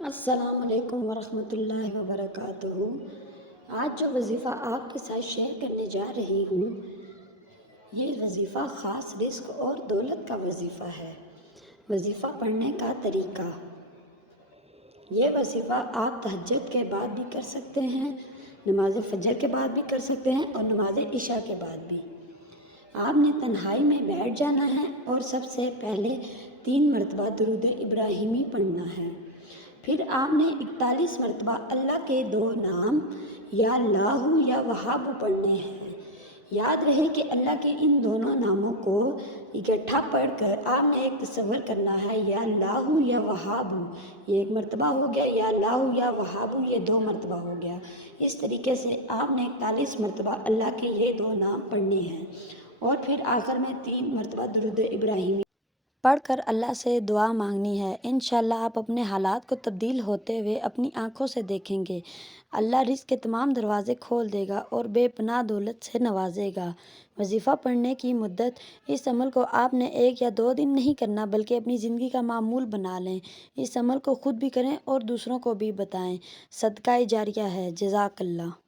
السلام علیکم ورحمۃ اللہ وبرکاتہ۔ آج جو وظیفہ آپ کے ساتھ شیئر کرنے جا رہی ہوں، یہ وظیفہ خاص رزق اور دولت کا وظیفہ ہے۔ وظیفہ پڑھنے کا طریقہ: یہ وظیفہ آپ تہجد کے بعد بھی کر سکتے ہیں، نماز فجر کے بعد بھی کر سکتے ہیں اور نماز عشاء کے بعد بھی۔ آپ نے تنہائی میں بیٹھ جانا ہے اور سب سے پہلے 3 مرتبہ درود ابراہیمی پڑھنا ہے۔ پھر آپ نے 41 مرتبہ اللہ کے 2 نام یا اللہ یا وہاب پڑھنے ہیں۔ یاد رہے کہ اللہ کے ان دونوں ناموں کو اکٹھا پڑھ کر آپ نے ایک تصور کرنا ہے، یا اللہ یا وہاب، یہ 1 مرتبہ ہو گیا، یا اللہ یا وہاب یہ 2 مرتبہ ہو گیا۔ اس طریقے سے آپ نے 41 مرتبہ اللہ کے یہ 2 نام پڑھنے ہیں اور پھر آخر میں 3 مرتبہ درود ابراہیمی پڑھ کر اللہ سے دعا مانگنی ہے۔ انشاءاللہ آپ اپنے حالات کو تبدیل ہوتے ہوئے اپنی آنکھوں سے دیکھیں گے۔ اللہ رزق کے تمام دروازے کھول دے گا اور بے پناہ دولت سے نوازے گا۔ وظیفہ پڑھنے کی مدت: اس عمل کو آپ نے 1 یا 2 دن نہیں کرنا بلکہ اپنی زندگی کا معمول بنا لیں۔ اس عمل کو خود بھی کریں اور دوسروں کو بھی بتائیں۔ صدقہ جاریہ ہے۔ جزاک اللہ۔